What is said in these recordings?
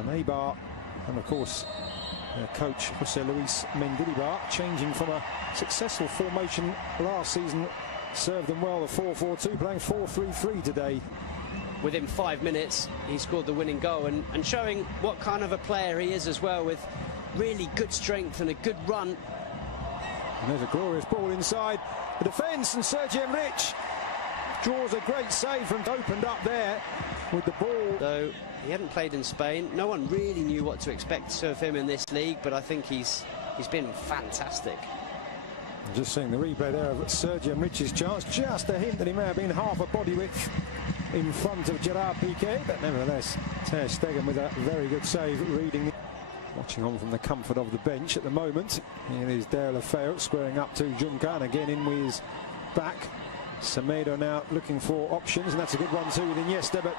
And Eibar, and of course their coach Jose Luis Mendilibar, changing from a successful formation last season, served them well, the 4-4-2, playing 4-3-3 today. Within 5 minutes he scored the winning goal, and showing what kind of a player he is as well, with really good strength and a good run. And there's a glorious ball inside the defence, and Sergio Rich draws a great save from opened up there with the ball. Though he hadn't played in Spain, no one really knew what to expect of him in this league, but I think he's been fantastic. Just seeing the replay there of Sergio Rich's chance, just a hint that he may have been half a body width in front of Gerard Piqué, but nevertheless Ter Stegen with a very good save, reading. Watching on from the comfort of the bench at the moment. Here is De La Feu squaring up to Juncan, again in with his back. Semedo now looking for options, and that's a good one too with Iniesta, but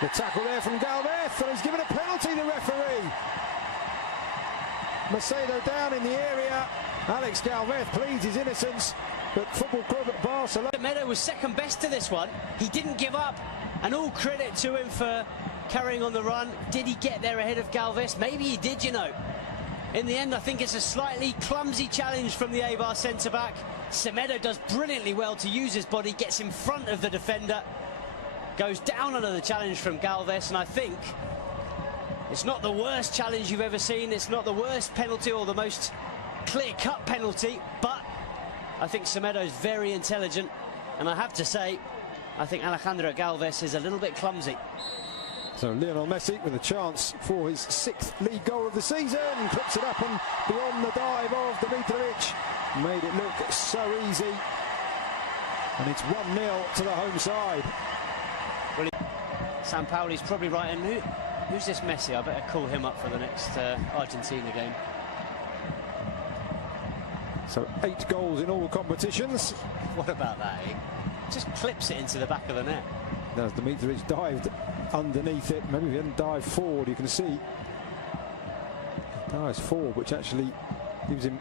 the tackle there from Galvez, and he's given a penalty, the referee. Macedo down in the area. Alex Galvez pleads his innocence, but Football Club at Barcelona. Semedo was second best to this one. He didn't give up, and all credit to him for carrying on the run. Did he get there ahead of Galvez? Maybe he did, you know. In the end, I think it's a slightly clumsy challenge from the Eibar centre-back. Semedo does brilliantly well to use his body, gets in front of the defender, goes down under the challenge from Galvez, and I think it's not the worst challenge you've ever seen. It's not the worst penalty or the most clear-cut penalty, but I think Semedo's very intelligent, and I have to say, I think Alejandro Galvez is a little bit clumsy. So Lionel Messi with a chance for his 6th league goal of the season, clips it up and beyond the dive of Dimitrovic, made it look so easy, and it's 1-0 to the home side. Well, Sampaoli's probably right, and who's this Messi? I better call him up for the next Argentina game. So 8 goals in all competitions. What about that, eh? Just clips it into the back of the net. Now Dimitrovic dived underneath it. Maybe if he hadn't dived forward, you can see he dives forward, which actually gives him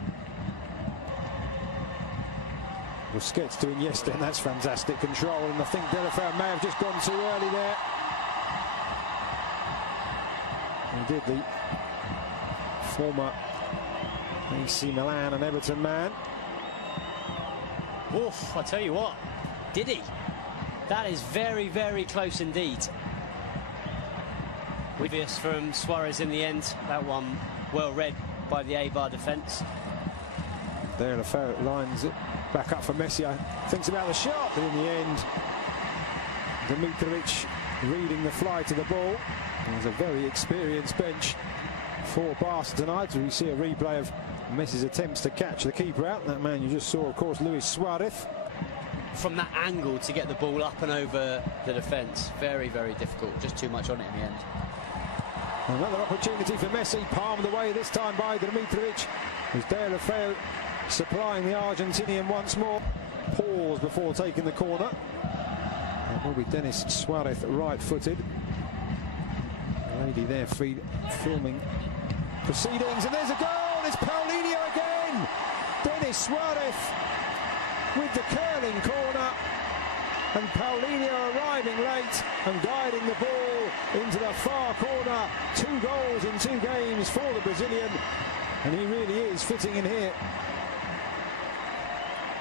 Busquets to Iniesta, and that's fantastic control. And I think De La Feu may have just gone too early there. He did, the former AC Milan and Everton man. Oof, I tell you what, did he? That is very, very close indeed. Obvious from Suarez in the end. That one well read by the Eibar defence. De La Feu lines it back up for Messi. Thinks about the shot, but in the end, Dimitrovic reading the flight of the ball. There's a very experienced bench for Barca tonight. We see a replay of Messi's attempts to catch the keeper out. That man you just saw, of course, Luis Suarez. From that angle to get the ball up and over the defence, very, very difficult. Just too much on it in the end. Another opportunity for Messi, palmed away this time by Dimitrovic. As De La Feu supplying the Argentinian once more. Pause before taking the corner. It will be Denis Suarez, right-footed. The lady there filming proceedings, and there's a goal. It's Paulinho again. Denis Suarez with the curling corner, and Paulinho arriving late and guiding the ball into the far corner. 2 goals in 2 games for the Brazilian, and he really is fitting in here.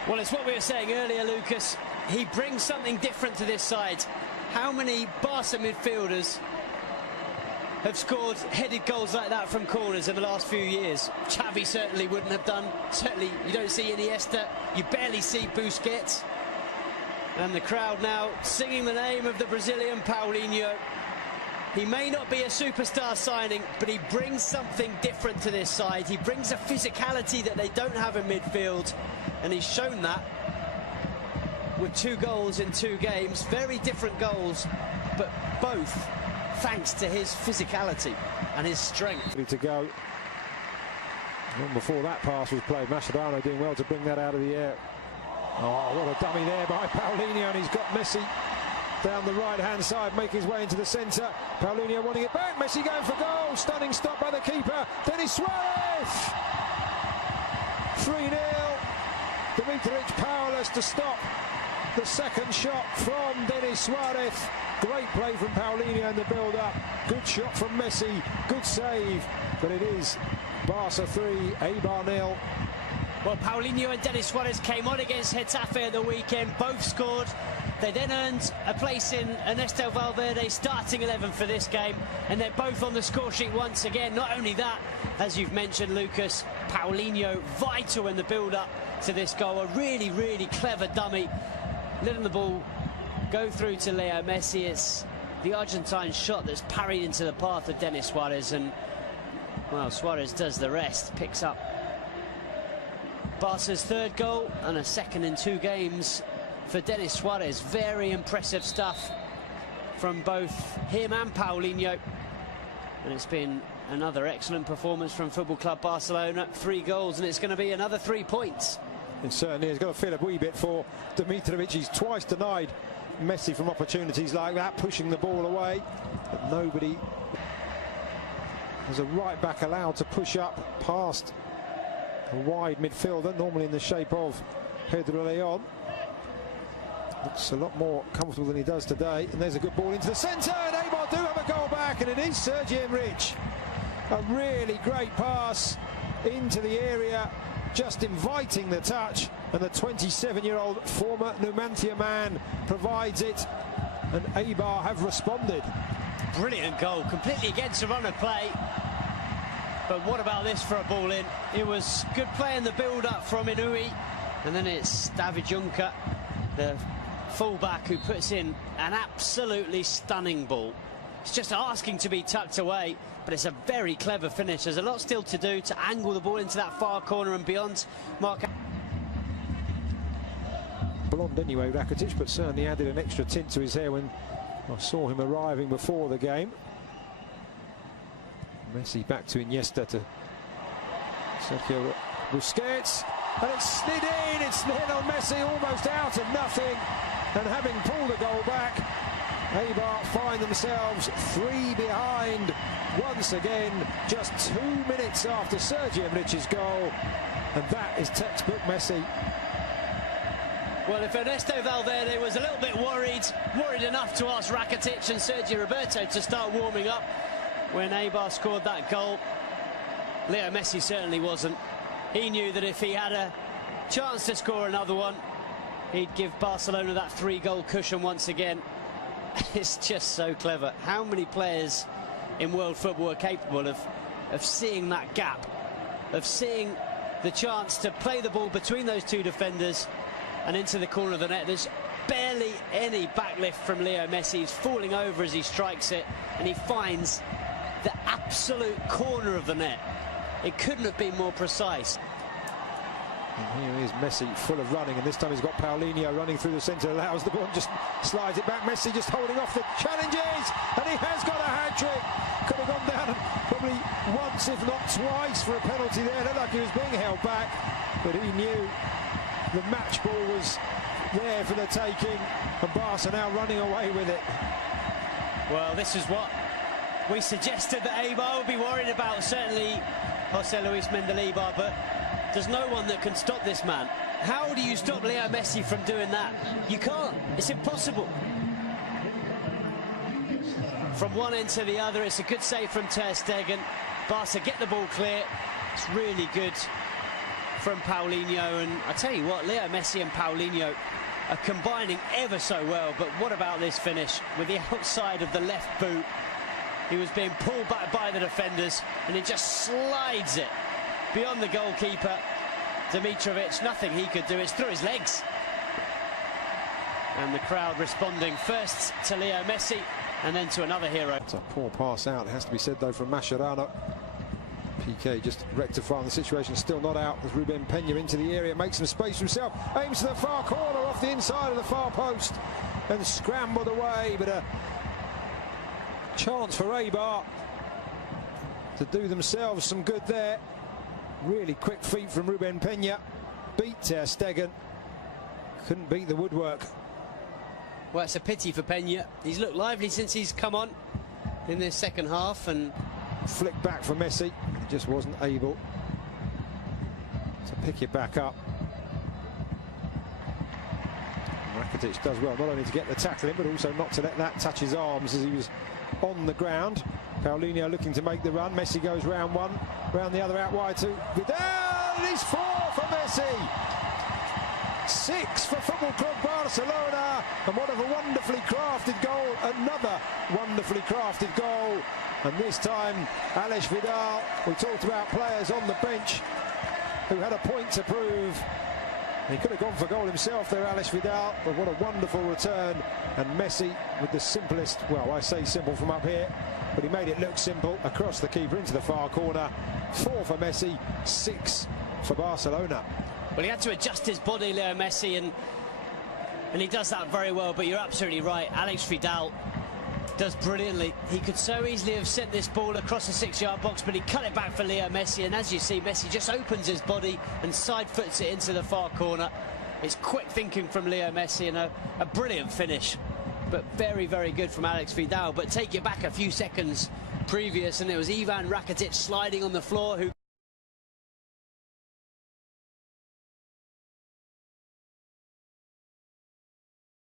Well, it's what we were saying earlier, Lucas. He brings something different to this side. How many Barca midfielders have scored headed goals like that from corners in the last few years? Xavi certainly wouldn't have done. Certainly you don't see Iniesta, you barely see Busquets. And the crowd now singing the name of the Brazilian Paulinho. He may not be a superstar signing, but he brings something different to this side. He brings a physicality that they don't have in midfield, and he's shown that with 2 goals in 2 games. Very different goals, but both thanks to his physicality and his strength. Ready to go. Long before that pass was played, Mascherano doing well to bring that out of the air. Oh, what a dummy there by Paulinho, and he's got Messi down the right-hand side, making his way into the centre. Paulinho wanting it back, Messi going for goal. Stunning stop by the keeper, Denis Suarez! 3-0. Dimitrovic powerless to stop The second shot from Denis Suarez. Great play from Paulinho in the build-up. Good shot from Messi. Good save. But it is Barca 3, Eibar 0. Well, Paulinho and Denis Suarez came on against Getafe at the weekend. Both scored. They then earned a place in Ernesto Valverde's starting 11 for this game. And they're both on the score sheet once again. Not only that, as you've mentioned, Lucas, Paulinho vital in the build-up to this goal. A really, really clever dummy. Letting the ball go through to Leo Messi. It's the Argentine shot that's parried into the path of Denis Suarez. And, well, Suarez does the rest. Picks up Barca's third goal and a second in 2 games for Denis Suarez. Very impressive stuff from both him and Paulinho. And it's been another excellent performance from Football Club Barcelona. 3 goals, and it's going to be another 3 points. And certainly he's got to feel a wee bit for Dimitrovic. He's twice denied Messi from opportunities like that, pushing the ball away. But nobody has a right back allowed to push up past a wide midfielder, normally in the shape of Pedro Leon. Looks a lot more comfortable than he does today. And there's a good ball into the centre, and Eibar do have a goal back, and it is Sergi Enrich. A really great pass into the area, just inviting the touch, and the 27-year-old former Numancia man provides it, and Eibar have responded. Brilliant goal, completely against the run of play. But what about this for a ball in? It was good play in the build-up from Inui, and then it's David Juncker, the fullback, who puts in an absolutely stunning ball. It's just asking to be tucked away, but it's a very clever finish. There's a lot still to do to angle the ball into that far corner and beyond. Blonde anyway, Rakitic, but certainly added an extra tint to his hair when I saw him arriving before the game. Messi back to Iniesta, to Sergio Busquets, and it's slid in. It's Lionel Messi almost out of nothing, and having pulled a goal back, Eibar find themselves 3 behind once again, just 2 minutes after Sergi Enrich's goal, and that is textbook Messi. Well, if Ernesto Valverde was a little bit worried enough to ask Rakitic and Sergio Roberto to start warming up when Eibar scored that goal, Leo Messi certainly wasn't. He knew that if he had a chance to score another one, he'd give Barcelona that 3-goal cushion once again. It's just so clever. How many players in world football are capable of seeing that gap, of seeing the chance to play the ball between those 2 defenders and into the corner of the net? There's barely any backlift from Leo Messi. He's falling over as he strikes it, and he finds the absolute corner of the net. It couldn't have been more precise. And here is Messi, full of running, and this time he's got Paulinho running through the centre, allows the ball and just slides it back. Messi just holding off the challenges, and he has got a hat-trick. Could have gone down probably once, if not twice, for a penalty there. Looked like he was being held back, but he knew the match ball was there for the taking, and Barca now running away with it. Well, this is what we suggested that Eibar would be worried about, certainly Jose Luis Mendilibar, but there's no one that can stop this man. How do you stop Leo Messi from doing that? You can't. It's impossible. From one end to the other, it's a good save from Ter Stegen. Barca get the ball clear. It's really good from Paulinho, and I tell you what, Leo Messi and Paulinho are combining ever so well. But what about this finish with the outside of the left boot? He was being pulled back by the defenders, and he just slides it beyond the goalkeeper, Dimitrovic. Nothing he could do. It's through his legs. And the crowd responding first to Leo Messi and then to another hero. It's a poor pass out, it has to be said, though, from Mascherano. Piqué just rectifying the situation, still not out, with Ruben Peña into the area, makes some space for himself, aims to the far corner off the inside of the far post, and scrambled away. But a chance for Eibar to do themselves some good there. Really quick feet from Ruben Peña, beat Ter Stegen, couldn't beat the woodwork. Well, it's a pity for Peña. He's looked lively since he's come on in this second half, and flick back for Messi, he just wasn't able to pick it back up. Rakitic does well not only to get the tackle in, but also not to let that touch his arms as he was on the ground. Paulinho looking to make the run. Messi goes round one, round the other, out wide to Vidal. He's 4 for Messi. 6 for Football Club Barcelona, and what a wonderfully crafted goal. Another wonderfully crafted goal, and this time Alex Vidal. We talked about players on the bench who had a point to prove. He could have gone for goal himself there, Alex Vidal, but what a wonderful return. And Messi with the simplest, well, I say simple from up here, but he made it look simple, across the keeper into the far corner. 4 for Messi, 6 for Barcelona. Well, he had to adjust his body, Leo Messi, and he does that very well. But you're absolutely right, Alex Vidal does brilliantly. He could so easily have sent this ball across the 6-yard box, but he cut it back for Leo Messi, and as you see, Messi just opens his body and side foots it into the far corner. It's quick thinking from Leo Messi, and a brilliant finish, but very, very good from Alex Vidal. But take it back a few seconds previous, and it was Ivan Rakitic sliding on the floor who